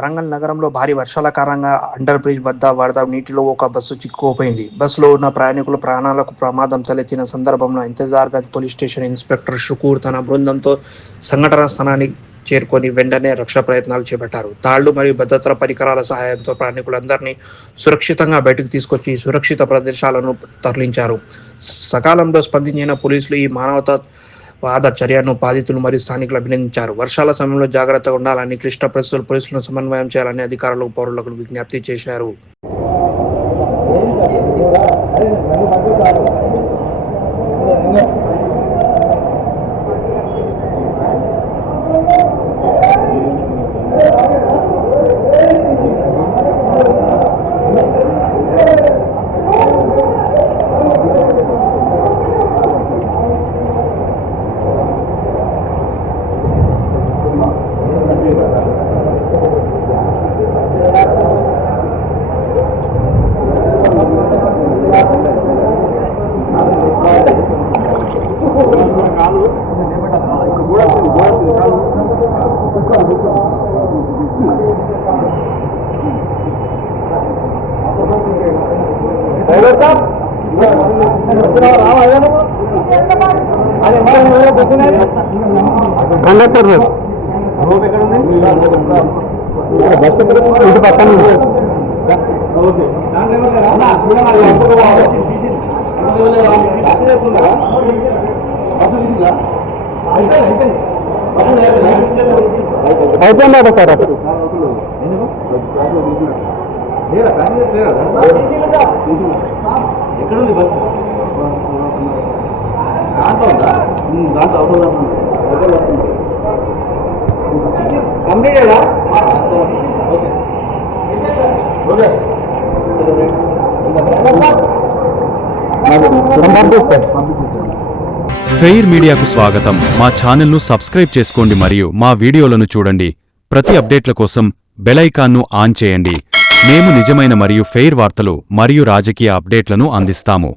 వరంగల్ నగరంలో భారీ వర్షాల కారణంగా అండర్ బ్రిడ్జ్ వద్ద వరద నీటిలో ఒక బస్సు చిక్కుకుపోయింది. బస్సులో ఉన్న ప్రయాణికుల ప్రాణాలకు ప్రమాదం తలెత్తిన సందర్భంలో Intezargunj police station inspector Shukur తన బృందంతో సంఘటన స్థలానికి చేరుకొని వెంటనే రక్షణ ప్రయత్నాలు చేపట్టారు. తాళ్లు మరియు భద్రతా పరికరాల సహాయంతో ప్రయాణికులందరినీ సురక్షితంగా బయటకు తీసుకొచ్చి సురక్షిత ప్రదేశాలను తరలించారు. సకాలంలో స్పందించిన పోలీసులు ఈ మానవతావాద చర్యను బాధితులు మరియు స్థానికులు అభినందించారు. వర్షాల సమయంలో జాగ్రత్తగా ఉండాలని, క్లిష్ట పరిస్థితులు పోలీసులను సమన్వయం చేయాలని అధికారులకు పౌరులకు విజ్ఞప్తి చేశారు. కండక్టర్ ఇటు పక్కన అయిపోయిందా సార్ అక్కడ ఎక్కడుంది బస్ దాంట్లో కంప్లీట్ ఫెయిర్ మీడియాకు స్వాగతం. మా ఛానల్ను సబ్స్క్రైబ్ చేసుకోండి మరియు మా వీడియోలను చూడండి. ప్రతి అప్డేట్ల కోసం బెల్ ఐకాన్ను ఆన్ చేయండి. మేము నిజమైన మరియు ఫెయిర్ వార్తలు మరియు రాజకీయ అప్డేట్లను అందిస్తాము.